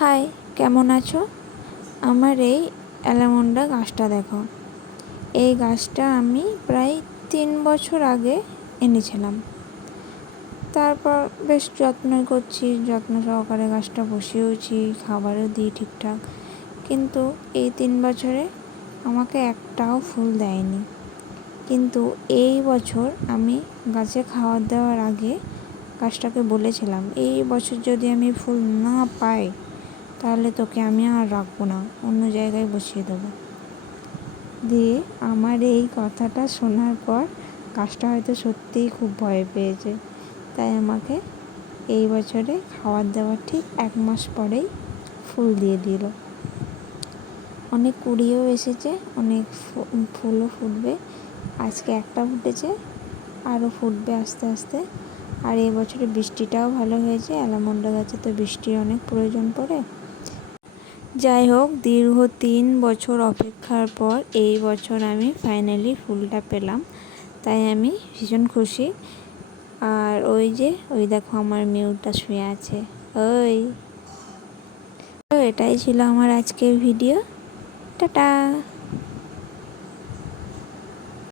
High, কেমন আছো? আমার এই অ্যালামন্ডা গাছটা দেখো। এই গাছটা আমি প্রায় 3 বছর আগে এনেছিলাম। তারপর বেশ যত্ন করছি, যত্ন সহকারে গাছটা বসিয়েওছি, খাবারও দিই ঠিকঠাক। কিন্তু এই 3 বছরে আমাকে একটাও ফুল দেয়নি। কিন্তু এই বছর আমি গাছে খাবার দেওয়ার আগে গাছটাকে বলেছিলাম, এই বছর যদি আমি ফুল না পাই তাহলে তোকে আমি আর রাখবো না, অন্য জায়গায় বসিয়ে দেবো। দিয়ে আমার এই কথাটা শোনার পর গাছটা হয়তো সত্যিই খুব ভয় পেয়েছে, তাই আমাকে এই বছরে খাবার দেওয়ার ঠিক 1 মাস পরেই ফুল দিয়ে দিল। অনেক কুড়িও এসেছে, অনেক ফুলও ফুটবে। আজকে একটা ফুটেছে, আরও ফুটবে আস্তে আস্তে। আর এই বছরে বৃষ্টিটাও ভালো হয়েছে, অ্যালামন্ডা গাছে তো বৃষ্টির অনেক প্রয়োজন পড়ে। যাই হোক, দীর্ঘ 3 বছর অপেক্ষার পর এই বছর আমি ফাইনালি ফুলটা পেলাম, তাই আমি ভীষণ খুশি। আর ওই দেখো আমার মেয়েটা শুয়ে আছে। তো এটাই ছিল আমার আজকের ভিডিও। টাটা।